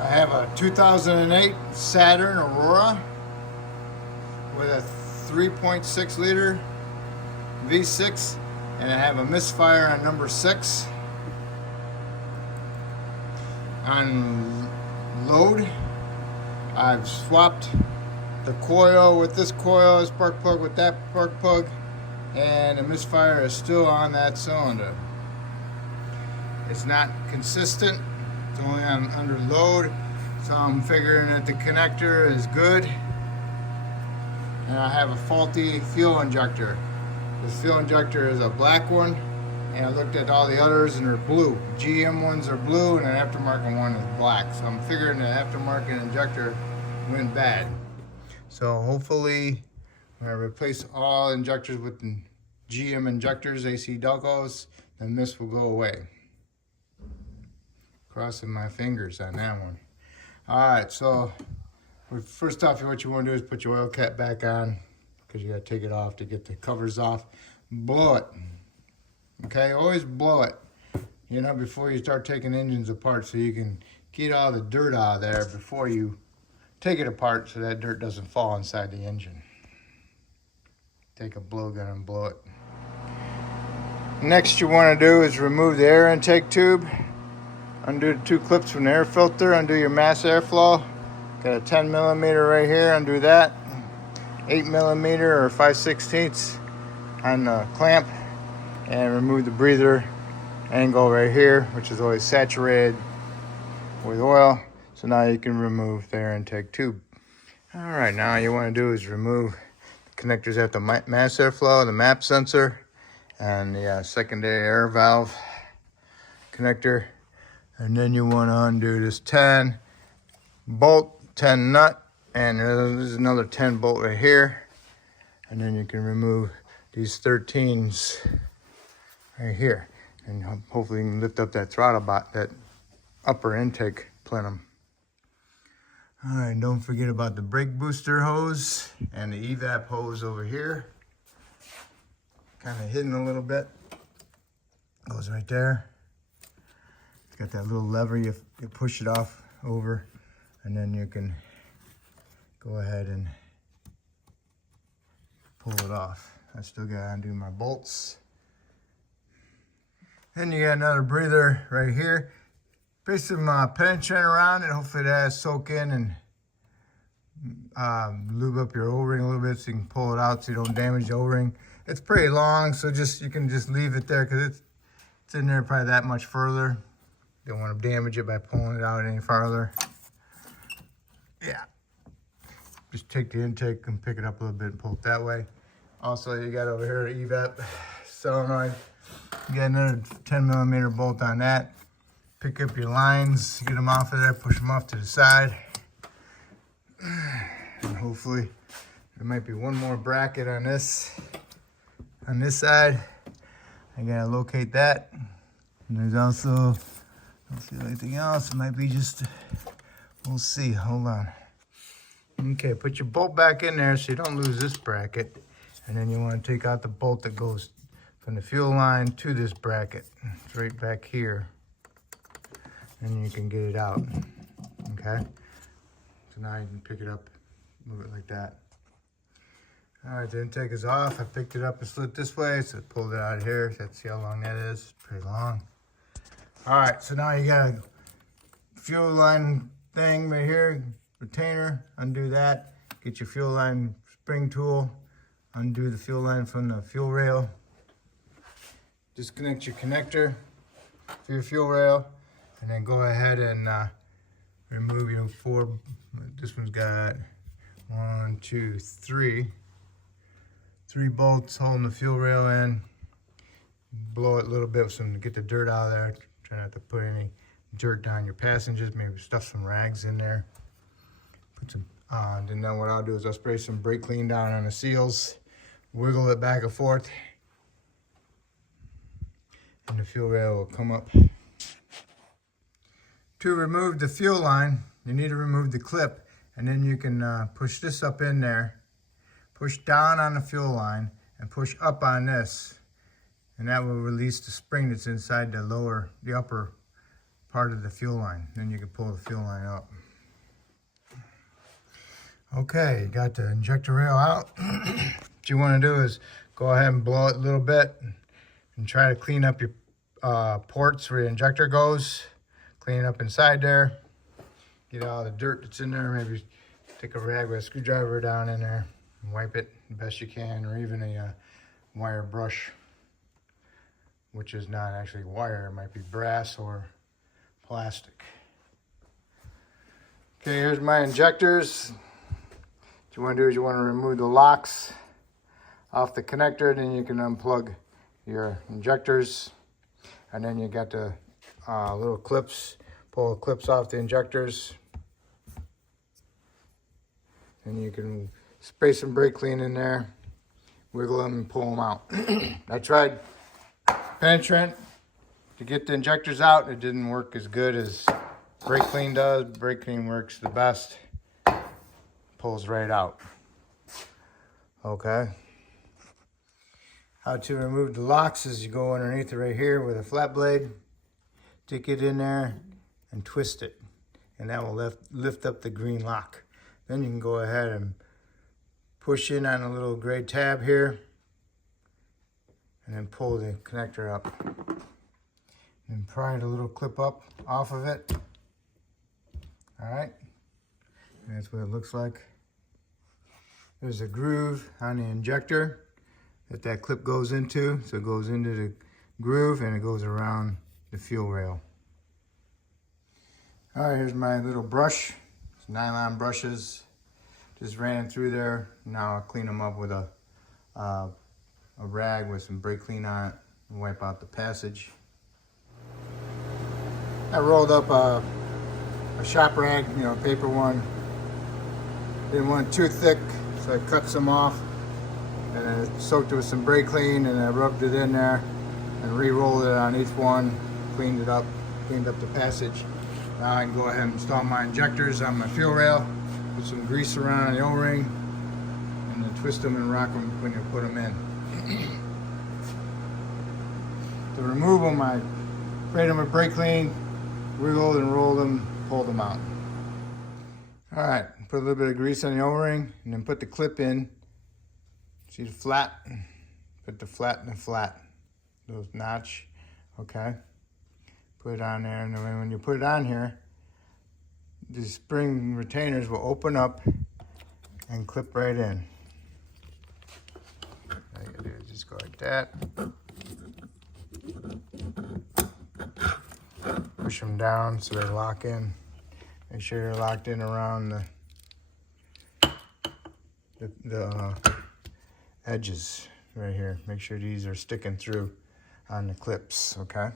I have a 2008 Saturn Aurora with a 3.6 liter V6, and I have a misfire on number 6. On load, I've swapped the coil with this coil, spark plug with that spark plug, and the misfire is still on that cylinder. It's not consistent. It's only on under load, so I'm figuring that the connector is good. And I have a faulty fuel injector. This fuel injector is a black one, and I looked at all the others and they're blue. GM ones are blue and an aftermarket one is black. So I'm figuring the aftermarket injector went bad. So hopefully when I replace all injectors with the GM injectors, AC Delcos, then this will go away. Crossing my fingers on that one. Alright, so first off, what you want to do is put your oil cap back on, because you got to take it off to get the covers off. Blow it. Okay, always blow it, you know, before you start taking engines apart, so you can get all the dirt out of there before you take it apart, so that dirt doesn't fall inside the engine. Take a blowgun and blow it. Next you want to do is remove the air intake tube. Undo the 2 clips from the air filter, undo your mass airflow. Got a 10 millimeter right here, undo that. 8 millimeter or 5/16 on the clamp, and remove the breather angle right here, which is always saturated with oil. So now you can remove the air intake tube. All right, now you want to do is remove the connectors at the mass airflow, the MAP sensor, and the secondary air valve connector. And then you want to undo this 10 bolt, 10 nut, and there's another 10 bolt right here. And then you can remove these 13s right here. And hopefully you can lift up that throttle bot, that upper intake plenum. All right, don't forget about the brake booster hose and the evap hose over here. Kind of hidden a little bit. Goes right there. Got that little lever, you push it off over, and then you can go ahead and pull it off. I still got to undo my bolts. Then you got another breather right here. Put some penetrant around it. Hopefully that soak in and lube up your O-ring a little bit so you can pull it out so you don't damage the O-ring. It's pretty long, so you can just leave it there because it's in there probably that much further. Don't want to damage it by pulling it out any farther. Yeah. Just take the intake and pick it up a little bit and pull it that way. Also, you got over here evap solenoid. You got another 10 millimeter bolt on that. Pick up your lines, get them off of there, push them off to the side. And hopefully there might be one more bracket on this side. I gotta locate that. And there's also, don't see anything else. It might be just, we'll see. Hold on. Okay, put your bolt back in there so you don't lose this bracket. And then you want to take out the bolt that goes from the fuel line to this bracket. It's right back here. And you can get it out. Okay? So now you can pick it up, move it like that. All right, the intake is off. I picked it up and slid this way, so I pulled it out of here. Let's see how long that is. It's pretty long. All right, so now you got a fuel line thing right here, retainer, undo that. Get your fuel line spring tool, undo the fuel line from the fuel rail. Disconnect your connector for your fuel rail, and then go ahead and remove your 4, this one's got 1, 2, 3 bolts holding the fuel rail in. Blow it a little bit so to get the dirt out of there. Try not to put any dirt down your passengers. Maybe stuff some rags in there. Put some, and then what I'll do is I'll spray some brake clean down on the seals, wiggle it back and forth, and the fuel rail will come up. To remove the fuel line, you need to remove the clip, and then you can push this up in there, push down on the fuel line, and push up on this. And that will release the spring that's inside the upper part of the fuel line. Then you can pull the fuel line up. Okay, you got the injector rail out. What you want to do is go ahead and blow it a little bit and try to clean up your ports where your injector goes. Clean it up inside there. Get all the dirt that's in there. Maybe take a rag with a screwdriver down in there and wipe it the best you can, or even a wire brush, which is not actually wire. It might be brass or plastic. Okay, here's my injectors. What you want to do is you want to remove the locks off the connector, then you can unplug your injectors, and then you got the little clips. Pull the clips off the injectors, and you can spray some brake clean in there, wiggle them and pull them out. I tried penetrant to get the injectors out. It didn't work as good as brake clean does. Brake clean works the best. Pulls right out. Okay. How to remove the locks is you go underneath it right here with a flat blade, stick it in there and twist it, and that will lift up the green lock. Then you can go ahead and push in on a little gray tab here and then pull the connector up and pry the little clip up off of it. All right, and that's what it looks like. There's a groove on the injector that clip goes into, so it goes into the groove and it goes around the fuel rail. All right, here's my little brush. It's nylon brushes. Just ran through there. Now I'll clean them up with a rag with some brake clean on it and wipe out the passage. I rolled up a shop rag, a paper one. Didn't want it too thick, so I cut some off and I soaked it with some brake clean and I rubbed it in there and re-rolled it on each one, cleaned up the passage. Now I can go ahead and install my injectors on my fuel rail, put some grease around the O-ring, and then twist them and rock them when you put them in. To remove them, I sprayed them with brake clean, wiggled and rolled them, pulled them out. All right, put a little bit of grease on the O-ring, and then put the clip in. See the flat? Put the flat in the flat, those notch, okay? Put it on there, and then when you put it on here, the spring retainers will open up and clip right in. All you gotta do is just go like that. Push them down so they lock in. Make sure they're locked in around the edges right here. Make sure these are sticking through on the clips, okay?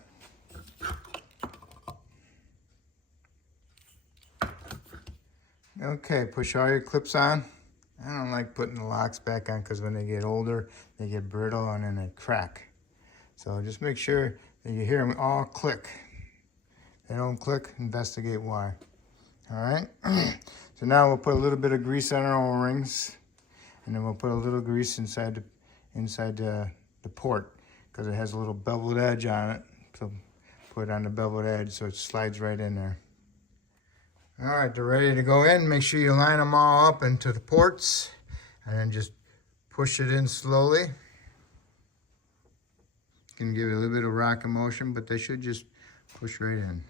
Okay, push all your clips on. I don't like putting the locks back on because when they get older, they get brittle and then they crack. So just make sure that you hear them all click. If they don't click, investigate why. All right, so now we'll put a little bit of grease on our O-rings, and then we'll put a little grease inside the port because it has a little beveled edge on it. So put it on the beveled edge so it slides right in there. All right, they're ready to go in. Make sure you line them all up into the ports and then just push it in slowly. You can give it a little bit of rocking motion, but they should just push right in.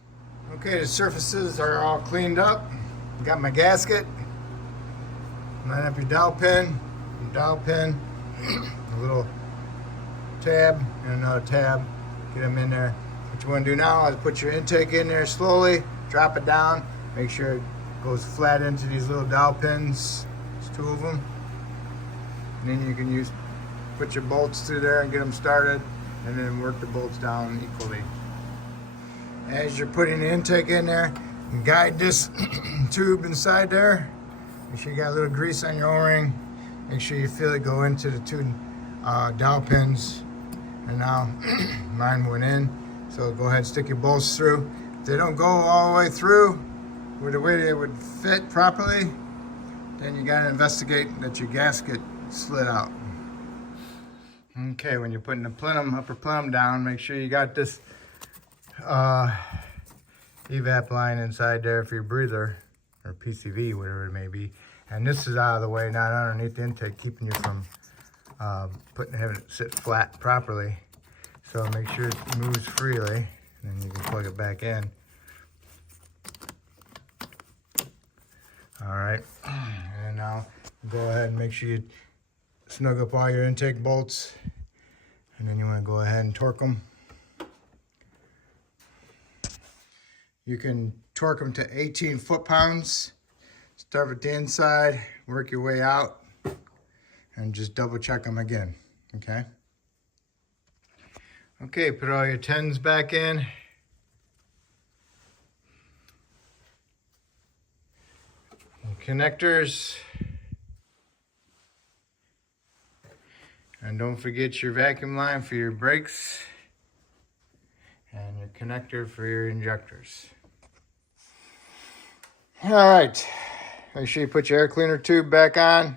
Okay, the surfaces are all cleaned up. Got my gasket. Line up your dowel pin, a little tab and another tab. Get them in there. What you want to do now is put your intake in there slowly, drop it down. Make sure it goes flat into these little dowel pins. There's 2 of them. And then you can put your bolts through there and get them started, and then work the bolts down equally. As you're putting the intake in there, you guide this tube inside there. Make sure you got a little grease on your O-ring. Make sure you feel it go into the 2 dowel pins. And now mine went in. So go ahead and stick your bolts through. If they don't go all the way through with the way they would fit properly, then you gotta investigate that your gasket slid out. Okay, when you're putting the plenum, upper plenum down, make sure you got this evap line inside there for your breather, or PCV, whatever it may be. And this is out of the way, not underneath the intake, keeping you from having it sit flat properly. So make sure it moves freely, and then you can plug it back in. All right, and now go ahead and make sure you snug up all your intake bolts, and then you want to go ahead and torque them. You can torque them to 18 foot-pounds. Start with the inside, work your way out, and just double check them again, okay? Okay, put all your 10s back in. Connectors, and don't forget your vacuum line for your brakes and your connector for your injectors. All right, make sure you put your air cleaner tube back on,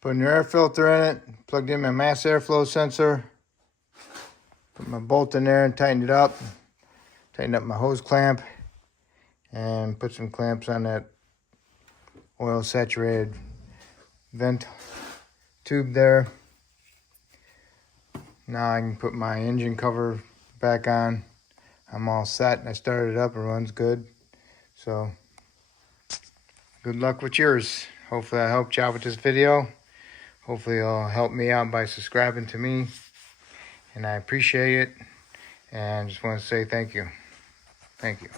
put your air filter in it, plugged in my mass airflow sensor, put my bolt in there and tightened it up, tightened up my hose clamp, and put some clamps on that oil saturated vent tube there. Now I can put my engine cover back on. I'm all set, and I started it up, it runs good. So good luck with yours. Hopefully I helped you out with this video. Hopefully it'll help me out by subscribing to me, and I appreciate it, and just want to say thank you. Thank you.